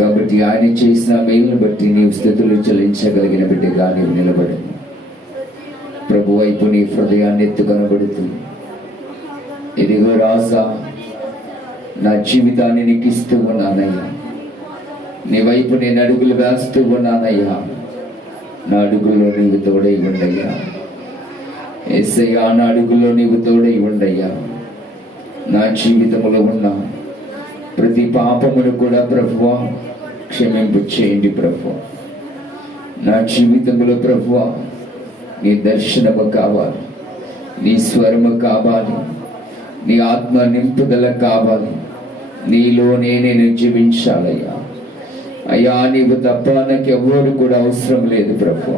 కాబట్టి ఆయన చేసిన మేలును బట్టి నీవు స్థితులు చెల్లించగలిగిన బిడ్డగా నీవు నిలబడి. ప్రభు వైపు నీ హృదయాన్ని ఎత్తు కనబడుతూ ఇదిగో రాజా నా జీవితాన్ని నీకిస్తూ ఉన్నానయ్యా. నీ వైపు నేను అడుగులు వేస్తూ ఉన్నానయ్యా. నా అడుగుల్లో నీవు తోడై ఉండయ్యా. ఏసయ్యా నా అడుగుల్లో నీవు తోడై ఉండయ్యా. నా జీవితంలో ఉన్న ప్రతి పాపమును కూడా ప్రభువ క్షమింపు చేయండి ప్రభు. నా జీవితంలో ప్రభువ నీ దర్శనము కావాలి నీ స్వరము కావాలి నీ ఆత్మ నింపుదల కావాలి నీలోనే నేను జీవించాలయ్యా. అయ్యా నీవు తప్ప నాకు ఎవరు కూడా అవసరం లేదు ప్రభు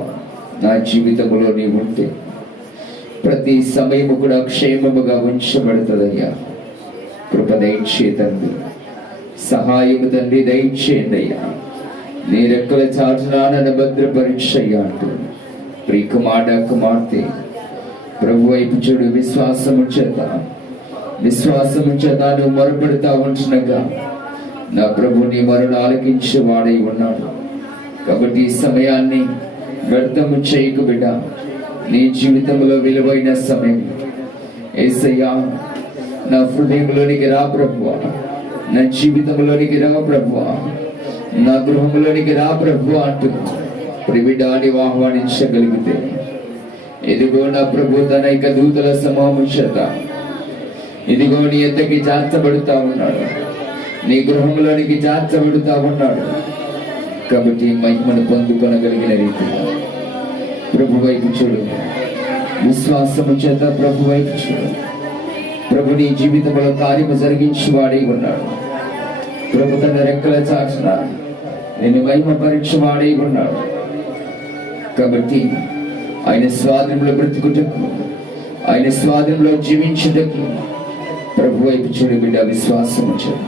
నా జీవితంలో నీవు ఉంటే ప్రతి సమయము కూడా క్షేమముగా ఉంచబడుతుందయ్యా. కృప సహాయము తండ్రి దయచేయండి అయ్యా. నీ రెక్కల చాటున నన్ను భద్రపరీక్షయ్యా అంటూ ప్రియ కుమార కుమార్తె ప్రభు వైపు చూడు విశ్వాసము చేత విశ్వాసము చేత నువ్వు మొరపెడతా ఉంటున్నగా నా ప్రభు నీ మరుడు వాడై ఉన్నాడు. కాబట్టి ఈ సమయాన్ని వ్యర్థము చేయకు బిడ్డ. నీ జీవితంలో విలువైన సమయం. ఏసయ్యా నా హృదయంలోనికి రా ప్రభువా. నా జీవితంలోనికి రా ప్రభువ. నా గృహంలోనికి రా ప్రభు అంటూ ప్రివిడాన్ని ఆహ్వానించగలిగితే. ఇదిగో నా ప్రభు తన యొక్క దూతల సమూహం చేత ఇదిగో నీ ఎద్దకి జార్చబడుతా ఉన్నాడు. నీ గృహంలోనికి జార్చబడుతా ఉన్నాడు. కాబట్టి మహిమను పొందుకొనగలిగిన రీతిగా ప్రభు వైపు చూడు. విశ్వాసము చేత ప్రభు వైపు చూడు. ప్రభు నీ జీవితంలో కార్యము జరిగించి వాడై ఉన్నాడు. ప్రభు తన రెక్కల చాచిన నేను మహిమ పరీక్ష వాడై ఉన్నాడు కాబట్టి ఆయన స్వాధీనంలో బ్రతుకుటకు ఆయన స్వాధీనంలో జీవించుటకు ప్రభు వైపు చూడు బిడ్డ విశ్వాసము చేత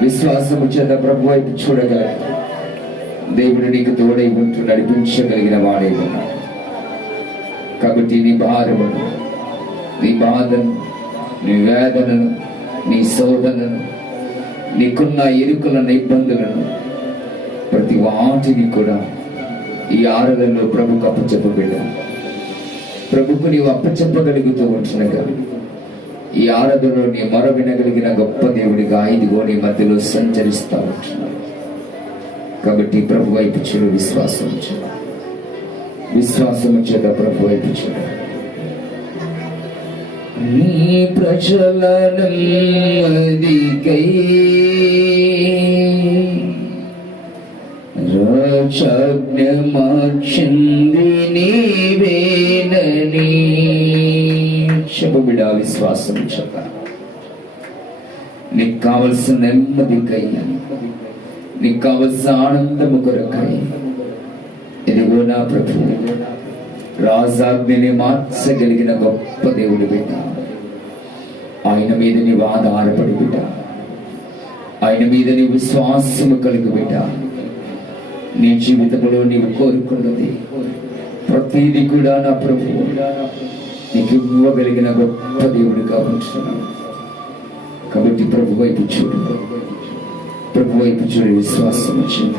విశ్వాసము చేత ప్రభు వైపు చూడగల దేవుడు నీకు తోడై ఉంటూ నడిపించగలిగిన వాడే ఉన్నాడు కాబట్టి నీ భారము నీ బాధను నీ వేదనను నీ శోధనను నీకున్న ఇరుకులన్న ఇబ్బందులను ప్రతి వాటిని కూడా ఈ ఆరాధనలో ప్రభుకు అప్పచెప్పబిడ్డ. ప్రభుకు నీవు అప్పచెప్పగలుగుతూ ఉంటున్నగా. ఈ ఆరాధనలో నీ మొర వినగలిగిన గొప్ప దేవుడిగా ఇదిగో నీ మధ్యలో సంచరిస్తా ఉంటున్నావు కాబట్టి ప్రభు వైపు చెడు విశ్వాసం చూడు. విశ్వాసము చేత ప్రభు వైపు చెడు. నీ ప్రజలను అధికై రాజాజ్ఞ మార్చింది నీవేనని చెప్పబిడా విశ్వాసం చెప్ప నీకు కావలసిన నెమ్మదికై నీకు కావలసిన ఆనందము కొరకై ఇదిగో నా ప్రభు రాజాజ్ఞని మార్చగలిగిన గొప్ప దేవుడు బిడ్డ ఆయన మీద నీవు ఆధారపడి బిడ్డ ఆయన మీద నీ విశ్వాసము కలిగి బిడ్డ నీ జీవితంలో నీవు కోరుకున్నది. ప్రతిదీ కూడా నా ప్రభు. నీకు ఇవ్వగలిగిన గొప్ప దేవుడిగా ఉంటున్నాను కాబట్టి ప్రభు వైపు చూడు. ప్రభు వైపు చూడు విశ్వాసం వచ్చింది.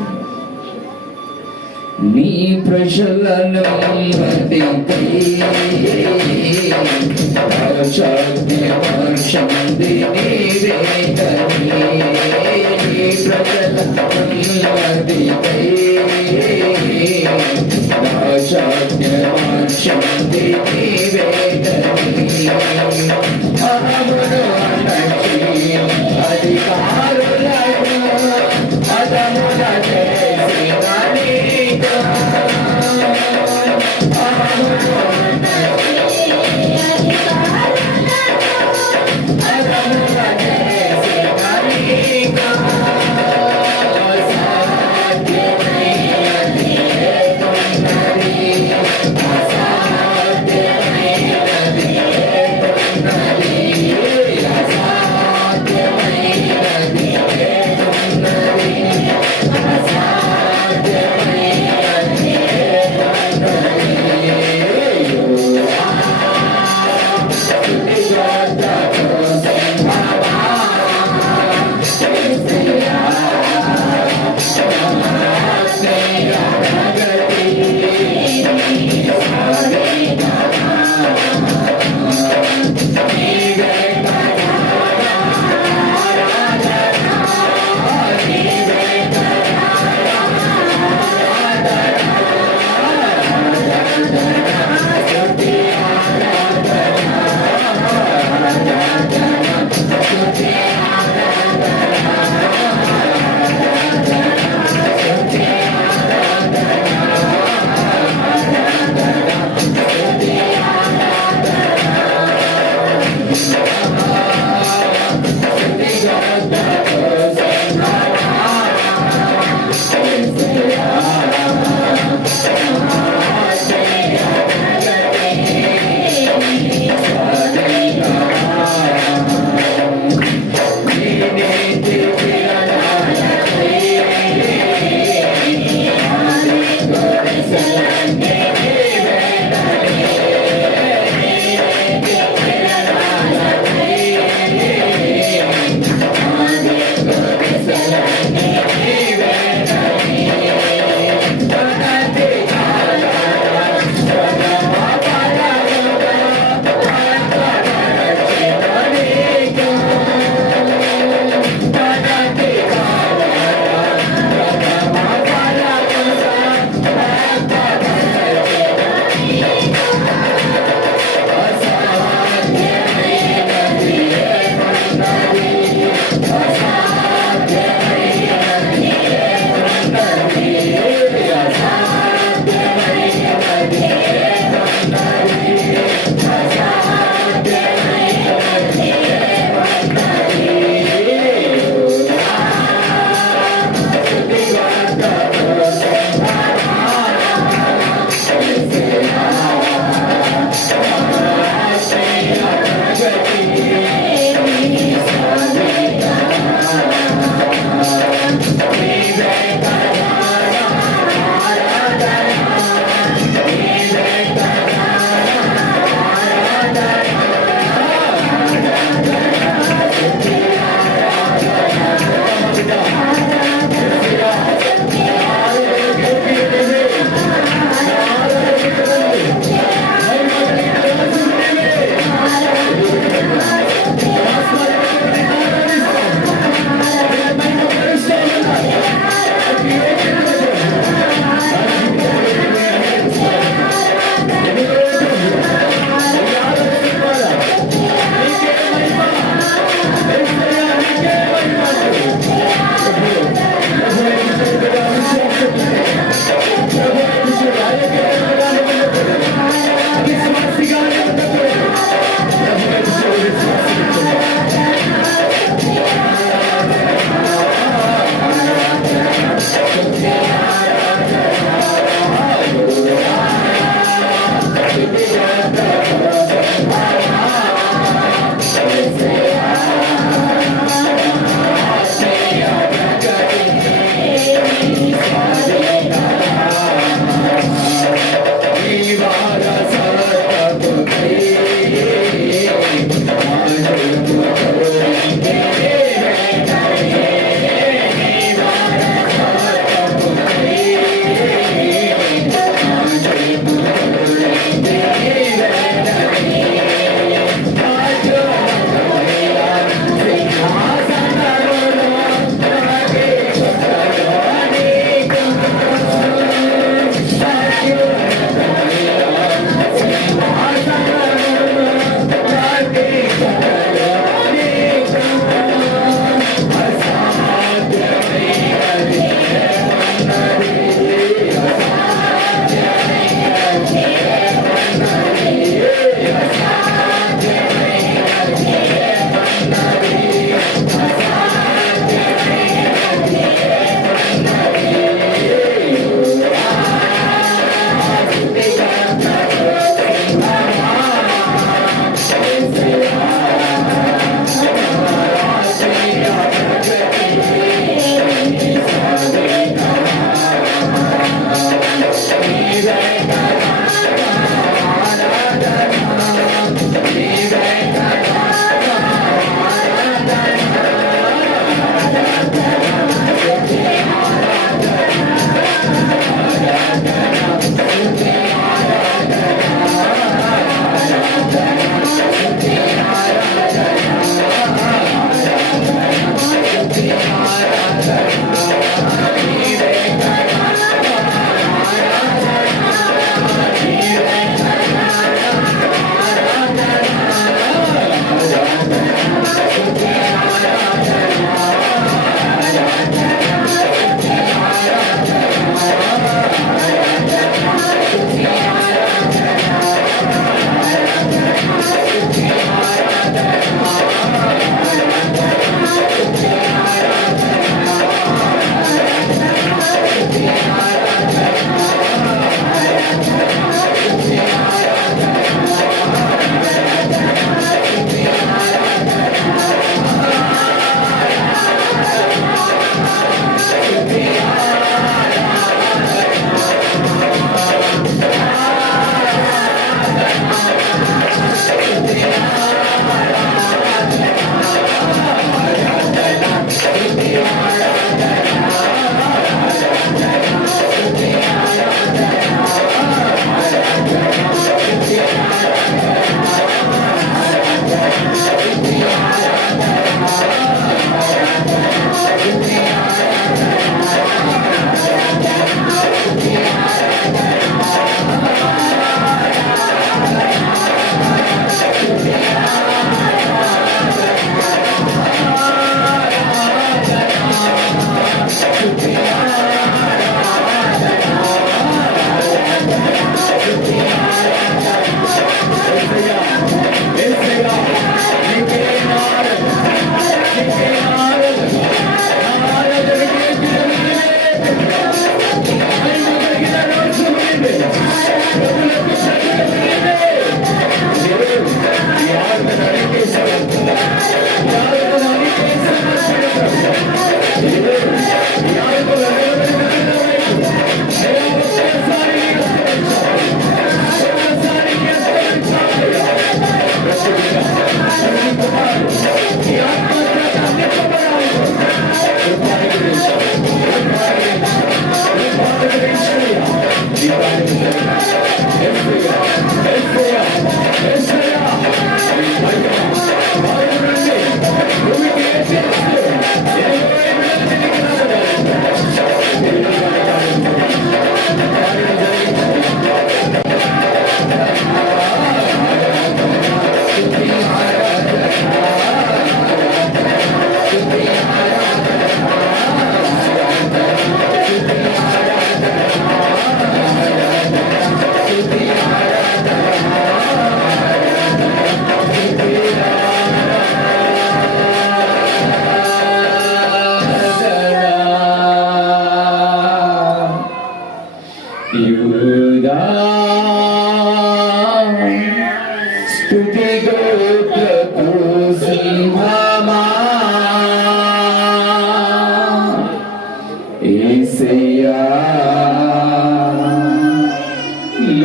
నీ ప్రజలను మదిపై రాజాజ్ఞాక్షంది నీవేదని.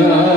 నా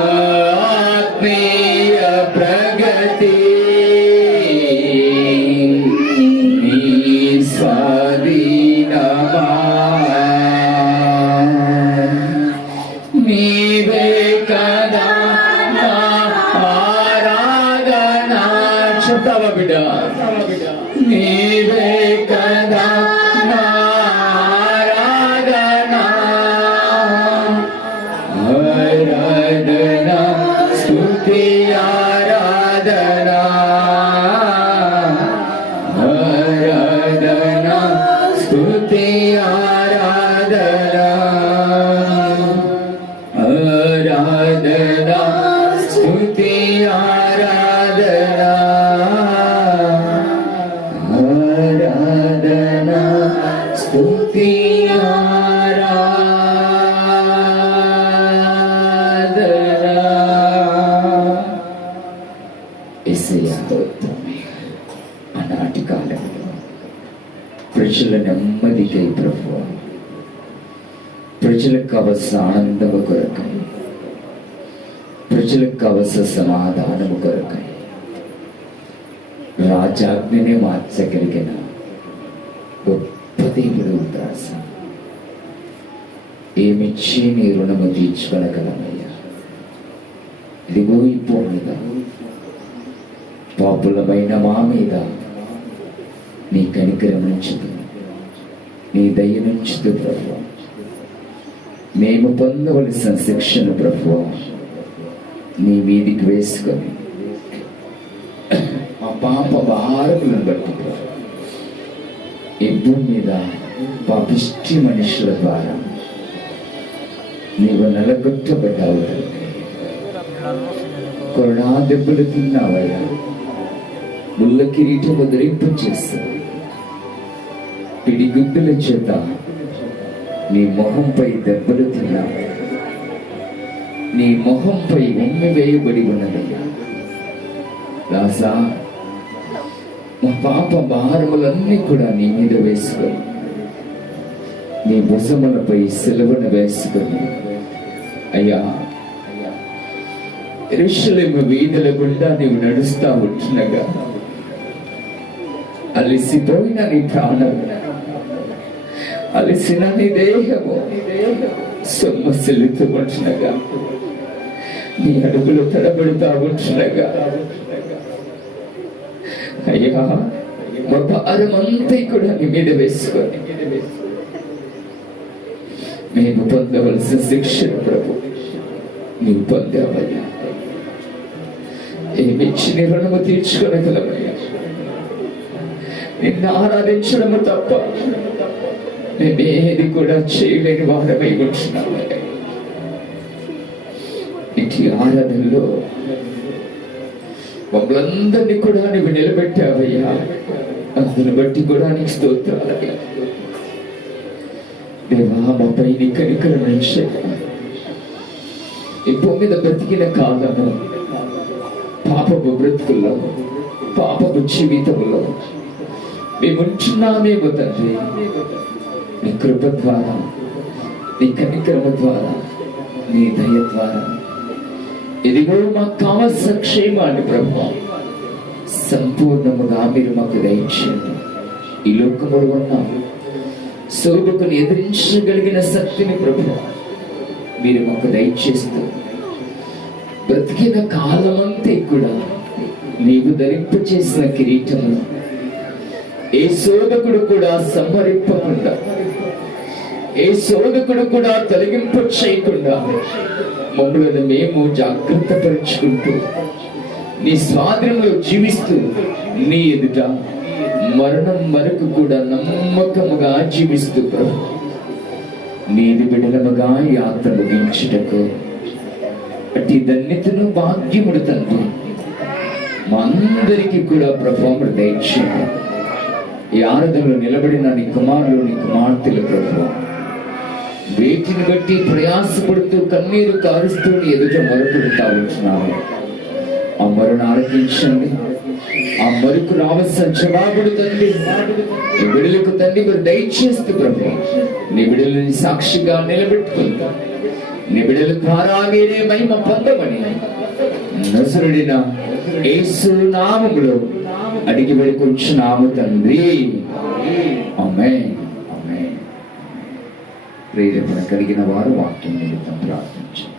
ప్రజలకు కావలసిన ఆనందము కొరకై ప్రజలకు కావలసిన సమాధానము కొరకై రాజాజ్ఞనే మార్చగలిగిన గొప్ప దేవుడు దాస. ఏమిచ్చి నీ రుణము తీర్చుకొనగలమయ్యా? ఇదిగో ఈ మీద పాపులమైన మా మీద నీ కనికరం ఉంచుతూ నీ దయ నుంచుతూ ప్రభు మేము పొందవలసిన శిక్షను ప్రభు నీ మీదికి వేసుకొని. మా పాప భారములను బట్టి ఎద్దు మీద పాపిష్టి మనుషుల ద్వారా నీవు నలగొట్టబడ్డావు తండ్రి. కొరడా దెబ్బలు తిన్నావయ్యా. ముళ్ళ కిరీటం ధరింపు చేస్తావు పిడిగుడ్డుల చేత నీ మొహంపై దెబ్బలు తిన్నావు. నీ మొహంపై ఉమ్మి వేయబడి ఉన్నదయ్యా దాసా మా పాప భారములన్నీ కూడా నీ మీద వేసుకొని నీ భుజములపై సెలవును వేసుకొని అయ్యా ఎరుషలేము వీధుల గుండా నీవు నడుస్తా ఉంటున్నగా. అలిసిపోయిన నీ ప్రాణం. అలసిన నీ దేహము. సొమ్మసిల్లుతూ ఉంటున్నగా నీ అడుగులు తడబడుతూ ఉంటున్నగా. అయ్యా మా భారమంతా కూడా నీ మీద వేసుకొని మేము పొందవలసిన శిక్షణ ప్రభు నీవు పొందావయ్యా. ఏమిచ్చి నీ రుణము తీర్చుకోనగలమయ్యా నిన్ను ఆరాధించడము తప్ప మేము ఏది కూడా చేయలేని వారమై ఉంటున్నామయ్యా ఇటు ఆరాధనలో మమ్మల్ందరినీ కూడా నువ్వు నిలబెట్టావయ్యా. అందుని బట్టి కూడా నీకు స్తోత్రాలయ్యా దేవా మాపై నీ కనికరం ఈ భూమి మీద బ్రతికిన కాలము పాపపు బ్రతుకుల్లో పాపపు జీవితంలో మేముంటున్నామేమో తండ్రి. నీ కృప ద్వారా నీ కనికరమ ద్వారా నీ దయ ద్వారా. ఇదిగో మాకు కావలసిన క్షేమాన్ని ప్రభు. సంపూర్ణముగా మీరు మాకు దయచేయండి. ఈ లోకములు ఉన్నాం శోభకుని ఎదిరించగలిగిన శక్తిని ప్రభు మీరు మాకు దయచేస్తూ బ్రతికిన కాలమంతా కూడా నీవు ధరింపు చేసిన కిరీటంలో ఏ శోధకుడు కూడా సంహరింపకుండా ఏ శోధకుడు కూడా తొలగింపు చేయకుండా మమ్మల్ని మేము జాగ్రత్త పరుచుకుంటూ నీ స్వాధీనంలో జీవిస్తూ నీ ఎదుట మరణం వరకు కూడా నమ్మకముగా జీవిస్తూ ప్రభు. నీది బిడలముగా యాత్ర ముగించుటకు అట్టి ధన్యతను భాగ్యముడు తండ్రి. మా అందరికీ కూడా ప్రభావం దయచేయండి ఈ ఆరాధనలో నిలబడిన నీ కుమారులు నీ కుమార్తెలు ప్రభు. వేటిని బట్టి ప్రయాసపడుతూ కన్నీరు కారుస్తూ నీ ఎదుట మొరపెడుతా వచ్చినావు ఆ మరును ఆలకించండి ఆ మరుకు రావాల్సిన జవాబుడు తండ్రి నీ బిడలకు తండ్రి మీరు దయచేస్తూ ప్రభు. నీ బిడలని సాక్షిగా నిలబెట్టుకుంటా నీ బిడల ద్వారా మీరే మహిమ పొందమని నసురుడిన ఏసు నామములో అడిగి వేడుకొచ్చున్నాము తండ్రి. ఆమేన్. ప్రేరేపణ కలిగిన వారు వాక్యం నిమిత్తం ప్రార్థించారు